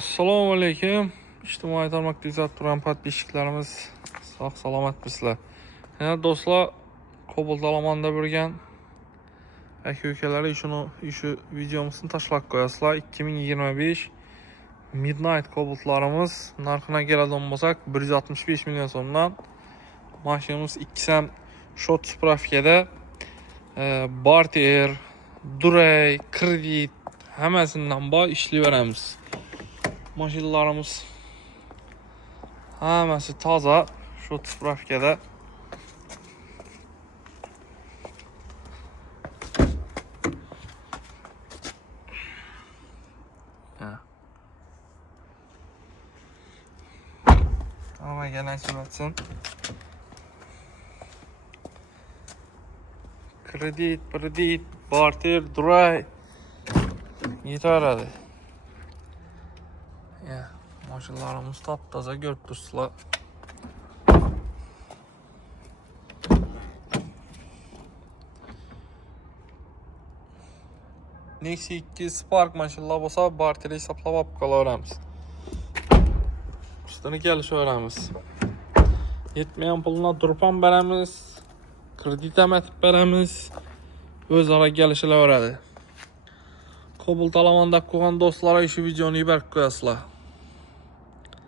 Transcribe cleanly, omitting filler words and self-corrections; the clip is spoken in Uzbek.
Assalomu alaykum. İctimai tarmoqda izlab turgan podpishchiklarimiz sog' salomatmisizlar? Yana do'stlar, Cobalt Alamonda bo'lgan aka-ukalar shu videomizni tashlab qo'yasizlar. 2025 Midnight Cobaltlarimiz narxiga keladigan bo'lsak 165 million so'mdan. Mashinamiz 2 ham shot spravkada barter, duray, kredit hammasidan bor ishlayveramiz. Mashinalarimiz hammasi toza, shot spravkada. Hammaga nasib etsin. Kredit, barter, duray yetaveradi. Mashinalarimiz top-toza ko'rib turibsizlar. Nexia 2 Spark mashinalar bo'lsa, barter hisoblab olib qolaveramiz. Ustini kelishaveramiz. Yetmagan pulni turib ham beramiz, kredit ham aytib beramiz. O'zaro kelishaveradi. Cobalt Alamonda qo'ygan do'stlarga shu videoni yuborib qo'yasizlar.